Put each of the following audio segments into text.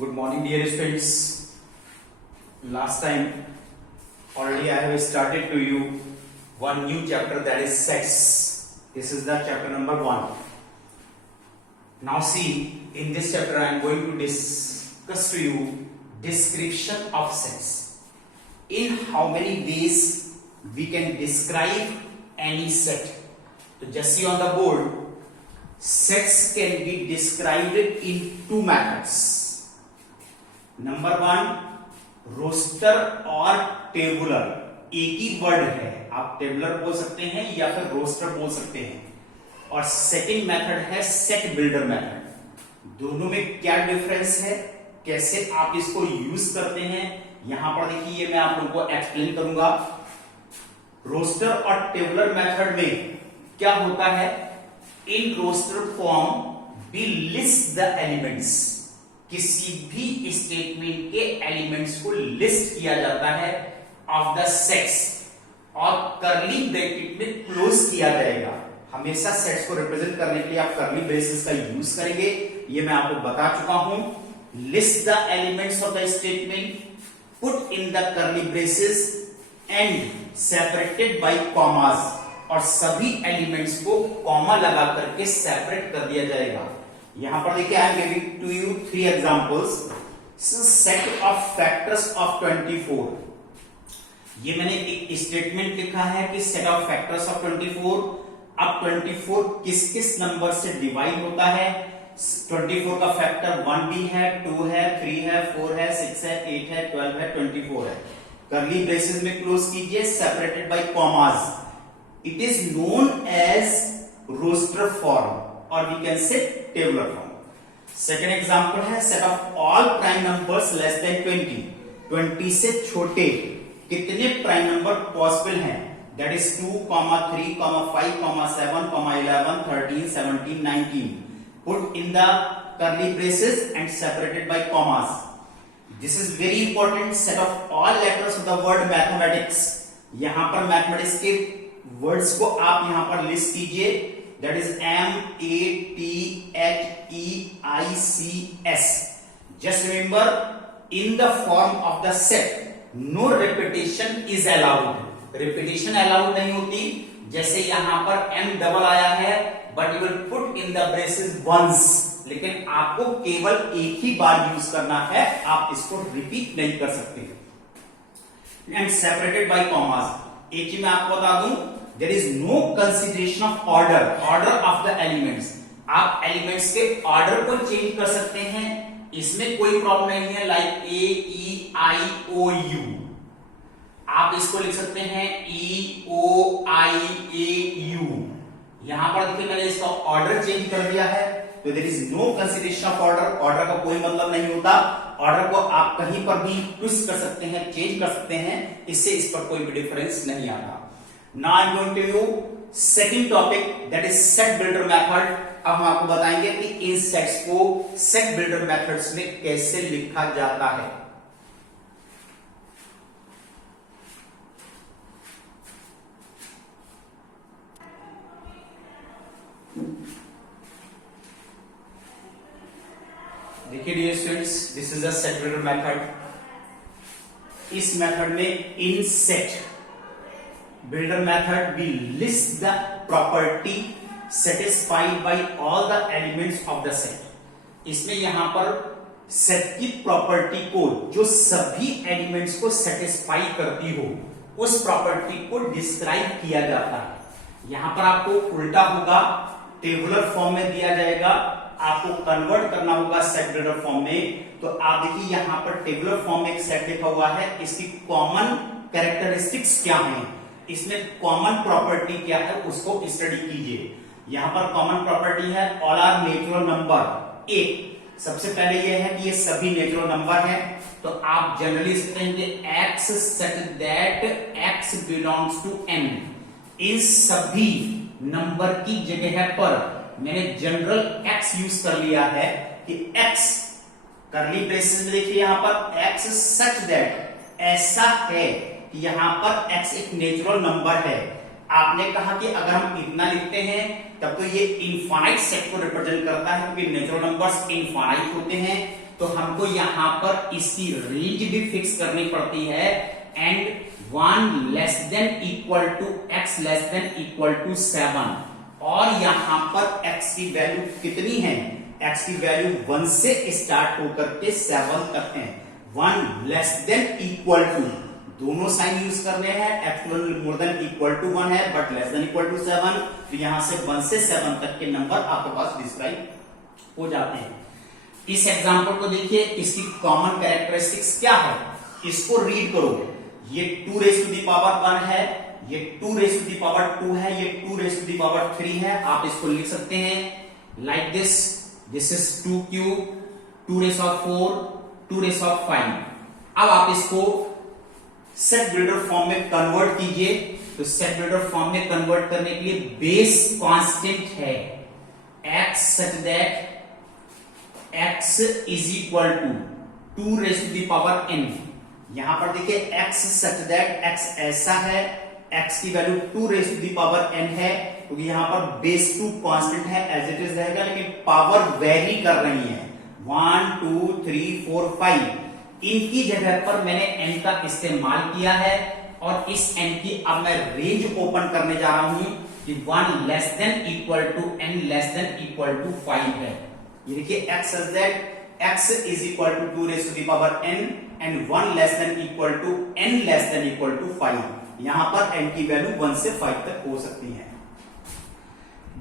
Good morning, dear students. Last time, already I have started to you one new chapter, that is sets. This is the chapter number 1. Now see, in this chapter I am going to discuss to you description of sets. In how many ways we can describe any set. So just see on the board, sets can be described in two methods. Number 1, roster और tabular. एक ही word है, आप tabular बोल सकते हैं या फिर रोस्टर बोल सकते हैं. और सेकंड मेथड है सेट बिल्डर मेथड. दोनों में क्या डिफरेंस है, कैसे आप इसको यूज करते हैं, यहां पर देखिए ये मैं आप लोगों को एक्सप्लेन करूंगा. रोस्टर और टेबुलर मेथड में क्या होता है, in roster form we list the elements. किसी भी स्टेटमेंट के एलिमेंट्स को लिस्ट किया जाता है ऑफ द सेट्स और कर्ली ब्रैकेट में क्लोज किया जाएगा. हमेशा सेट्स को रिप्रेजेंट करने के लिए आप कर्ली ब्रेसेस का यूज करेंगे, ये मैं आपको बता चुका हूं. List the elements of the statement, put in the curly braces and separated by commas. और सभी एलिमेंट्स को कॉमा लगा करके सेपरेट कर दिया जाएगा. यहां पर देखिए I am giving to you 3 examples. Set of factors of 24. ये मैंने एक स्टेटमेंट लिखा है कि सेट ऑफ फैक्टर्स ऑफ 24. अब 24 किस किस नंबर से डिवाइड होता है. 24 का फैक्टर 1 भी है, 2 है, 3 है, 4 है, 6 है, 8 है, 12 है, 24 है. कर्ली ब्रेसेस में क्लोज कीजिए, separated by commas. It is known as roster form और we can say tabular form. Second example है set of all prime numbers less than 20. 20 से छोटे कितने प्राइम नंबर पॉसिबल हैं, that is 2, 3, 5, 7, 11, 13, 17, 19. Put in the curly braces and separated by commas. This is very important. Set of all letters of the word mathematics. यहां पर mathematics के words को आप यहां पर लिस्ट कीजिए. That is MATHEICS. Just remember, in the form of the set, no repetition is allowed. Repetition allowed नहीं होती. जैसे यहां पर M डबल आया है, but you will put in the braces once. लेकिन आपको केवल एक ही बार यूज करना है, आप इसको रिपीट नहीं कर सकते. And separated by commas. एक ही मैं आपको बता दूं, there is no consideration of order of the elements. आप एलिमेंट्स के ऑर्डर को चेंज कर सकते हैं, इसमें कोई प्रॉब्लम नहीं है. लाइक AEIOU, आप इसको लिख सकते हैं EOIAU. यहां पर देखिए मैंने इसका ऑर्डर चेंज कर दिया है, तो there is no consideration of order. Order का कोई मतलब नहीं होता. ऑर्डर को आप कहीं पर भी ट्विस्ट कर सकते हैं, चेंज कर सकते हैं, इससे इस पर कोई भी डिफरेंस नहीं आता. Now I'm going to you second topic, that is set builder method. अब हम आपको बताएंगे कि इन सेट्स को सेट बिल्डर मेथड्स में कैसे लिखा जाता है. देखिए dear students, this is the set builder method. इस मेथड में in set builder method we list the property satisfied by all the elements of the set. इसमें यहां पर सेट की प्रॉपर्टी को, जो सभी एलिमेंट्स को सेटिस्फाई करती हो, उस प्रॉपर्टी को डिस्क्राइब किया जाता है. यहां पर आपको उल्टा होगा, टेबुलर फॉर्म में दिया जाएगा, आपको कन्वर्ट करना होगा सेट बिल्डर फॉर्म में. तो आप देखिए यहां पर टेबुलर फॉर्म में एक सेट लिखा हुआ है, इसकी कॉमन कैरेक्टरिस्टिक्स क्या है, इसमें कॉमन प्रॉपर्टी क्या है, उसको स्टडी कीजिए. यहां पर कॉमन प्रॉपर्टी है ऑल आर नेचुरल नंबर. एक सबसे पहले ये है कि ये सभी नेचुरल नंबर हैं. तो आप जनरली कहेंगे x such that x belongs to n. इन सभी नंबर की जगह पर मैंने जनरल x यूज कर लिया है कि x कर्ली ब्रेसेस में देखिए यहां पर x such that, ऐसा है यहां पर x एक नेचुरल नंबर है. आपने कहा कि अगर हम इतना लिखते हैं तब तो ये इनफाइनाइट सेट को रिप्रेजेंट करता है, क्योंकि नेचुरल नंबर्स इनफाइनाइट होते हैं. तो हमको यहां पर इसकी रेंज भी फिक्स करनी पड़ती है, and 1 less than equal to x less than equal to 7, और यहां पर x की वैल्यू कितनी है, x की वैल्यू 1 से स्टार्ट होकर के 7 तक है। 1 लेस देन इक्वल टू, दोनों साइन यूज करने हैं, actual more than equal to 1 है but less than equal to 7, तो यहां से 1 से 7 तक के नंबर आपके पास डिस्क्राइब हो जाते हैं। इस एग्जांपल को देखिए, इसकी कॉमन कैरेक्टरिस्टिक्स क्या है, इसको रीड करो। ये 2 रेज़ टू द पावर 1 है, ये 2 रेज़ टू द पावर 2 है, ये 2 रेज़ टू द पावर 3 है। आप इसको लिख सकते हैं like this, this is 2 cube, 2 raise of 4, 2 raise of 5। अब आप इसको सेट बिल्डर फॉर्म में कन्वर्ट कीजिए, तो सेट बिल्डर फॉर्म में कन्वर्ट करने के लिए बेस कांस्टेंट है x such that x is equal to 2 raised to the power n। यहां पर देखिए x such that x ऐसा है, x की value 2 raised to the power n है, क्योंकि यहां पर बेस 2 कांस्टेंट है, एज इट इज रहेगा, लेकिन पावर वेरी कर रही है 1 2 3 4 5। इनकी जगह पर मैंने n का इस्तेमाल किया है, और इस n की अब मैं रेंज ओपन करने जा रहा हूं कि 1 less than equal to n less than equal to 5 है। ये देखिए x is that x is equal to 2 raise to the power n and 1 less than equal to n less than equal to 5। यहां पर n की value 1 से 5 तक हो सकती है।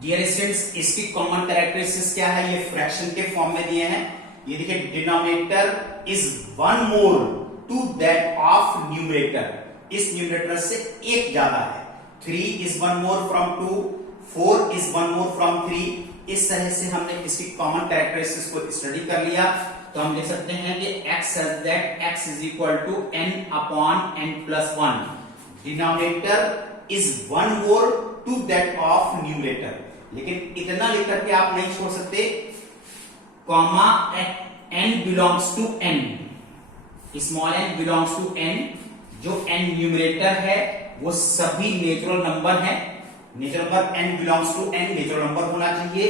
डियर स्टूडेंट्स, इसकी कॉमन कैरेक्टरिस्टिक्स क्या है, ये फ्रैक्शन के फॉर्म में दिए हैं। ये देखिए, denominator is 1 more to that of numerator, इस न्यूमरेटर से एक ज्यादा है। 3 is 1 more from 2, 4 is 1 more from 3। इस तरह से हमने इसकी कॉमन कैरेक्टरिस्टिक्स को स्टडी कर लिया, तो हम लिख सकते हैं कि x such that x is equal to n upon n plus 1। Denominator is 1 more to that of numerator, लेकिन इतना लिख करके आप नहीं छोड़ सकते, comma n belongs to n, small n belongs to n। जो n न्यूमरेटर है वो सभी नेचुरल नंबर है, natural number n belongs to n natural number होना चाहिए,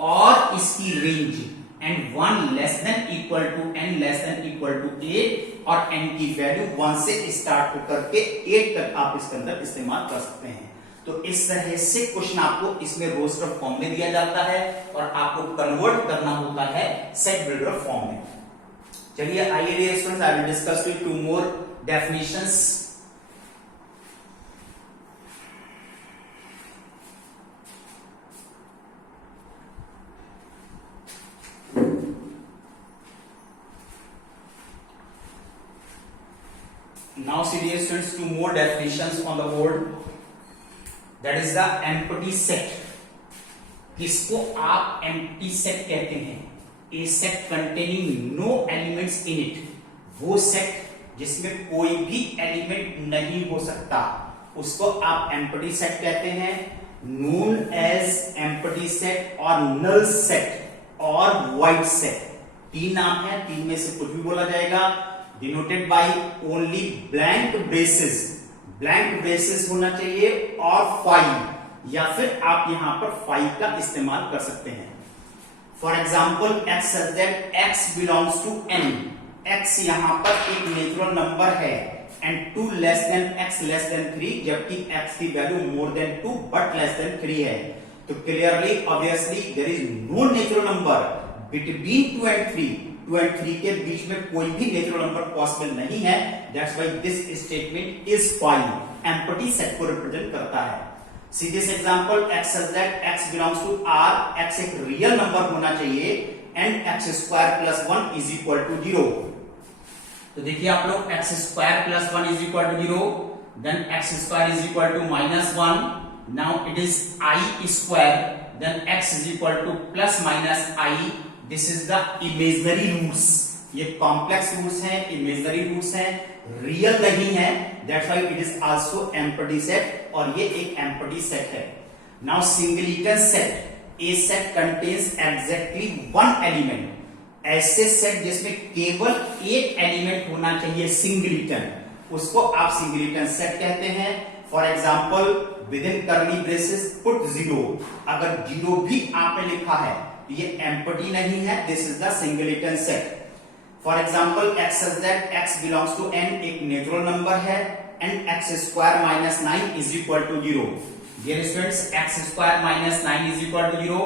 और इसकी range and 1 less than equal to n less than equal to 8, और n की वैल्यू 1 से स्टार्ट होकर के 8 तक आप इसके अंदर इस्तेमाल कर सकते हैं। तो इस तरह से क्वेश्चन आपको इसमें रोस्टर फॉर्म में दिया जाता है, और आपको कन्वर्ट करना होता है सेट बिल्डर फॉर्म में। चलिए आइए dear students, I will discuss with 2 more definitions। Now see dear students, 2 more definitions on the board, that is the empty set। किसको आप empty set कहते हैं, a set containing no elements in it, वो set जिसमें कोई भी element नहीं हो सकता, उसको आप एम्प्टी सेट कहते हैं। नोन एज एम्प्टी सेट और नल सेट और वाइड सेट, 3 नाम है, 3 में से कुछ भी बोला जाएगा। Denoted by only blank braces, blank braces होना चाहिए, और 5, या फिर आप यहां पर 5 का इस्तेमाल कर सकते हैं। For example x such that x belongs to n, x यहां पर एक नेचुरल नंबर है, and 2 less than x less than 3, जबकि x की value more than 2 but less than 3 है। तो clearly obviously there is no natural number between 2 and 3, 2 and 3 के बीच में कोई भी नेचुरल नंबर पॉसिबल नहीं है। That's why this statement is fine, empty set को रिप्रेजेंट करता है। See this example, x such that x belongs to r, x एक रियल नंबर होना चाहिए, and x square plus 1 is equal to 0। तो देखिए आप लोग, x square plus 1 is equal to 0, then x square is equal to -1, now it is i square, then x is equal to plus minus i। This is the imaginary roots, ये complex roots हैं, imaginary roots हैं, real नहीं है, that's why it is also empty set, और ये एक empty set है। Now singleton set, a set contains exactly 1 element, ऐसे सेट जिसमें केवल एक एलिमेंट होना चाहिए सिंगलिटन, उसको आप सिंगलिटन सेट कहते हैं। For example, with in curly braces put 0, अगर 0 भी आपने लिखा है तो ये एम्प्टी नहीं है, this is the singleton set. For example x such that x belongs to n एक नेचुरल नंबर है and x square minus 9 is equal to 0. Dear students, x square minus 9 is equal to 0,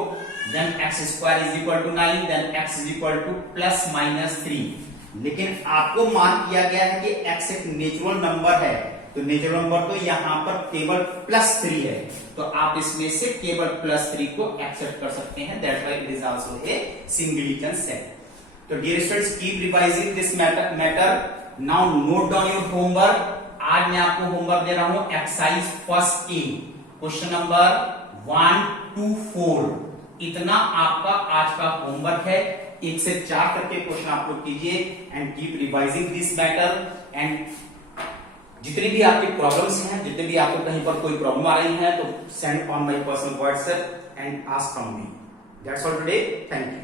then x square is equal to 9, then x is equal to plus minus 3. लेकिन आपको mark किया गया है कि x एक natural number है, तो natural number तो यहाँ पर केवल प्लस 3 है, तो आप इसमें से केवल प्लस 3 को एक्सेप्ट कर सकते हैं. That's why it is also a singular set. तो dear students, keep revising this matter. Now note down your homework. आज मैं आपको होमवर्क दे रहा हूं exercise first A, question number 1 to 4. इतना आपका आज का होमवर्क है. 1 से 4 करके क्वेश्चन आप लोग कीजिए and keep revising this matter. And जितनी भी आपकी प्रॉब्लम्स हैं, जितने भी आपको कहीं पर कोई प्रॉब्लम आ रही है, तो send on my personal WhatsApp and ask from me. That's all today. Thank you.